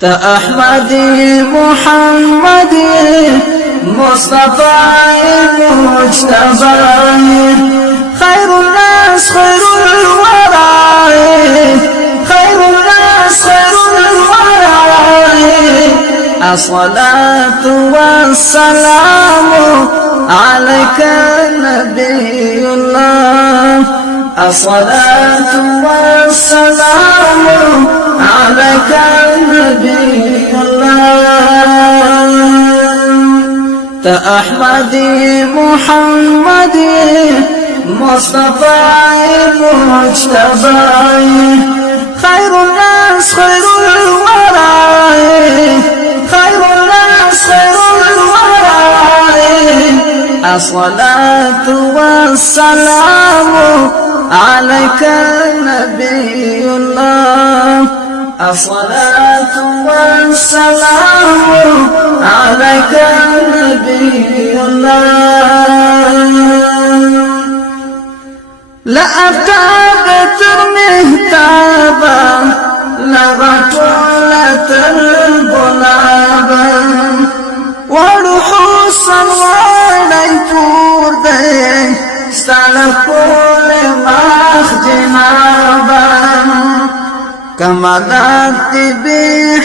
تا احمدی محمدی مصطفی مجتبی خیر الناس خیر الورى خیر الناس خیر الورى الصلاة والسلام عليك نبي الله الصلاة والسلام عليك نبي الله تا احمدی محمدی مصطفی مجتبی خیر الناس خیر الورى خیر الناس خیر الورى الصلاة والسلام عليك نبي الله الصلاة والسلام عليك نبي الله لا أبتعد مهتابا لغطولة البلابا ورحوصا وليفور دي استلقوا لمخ جنابا كما ذات بي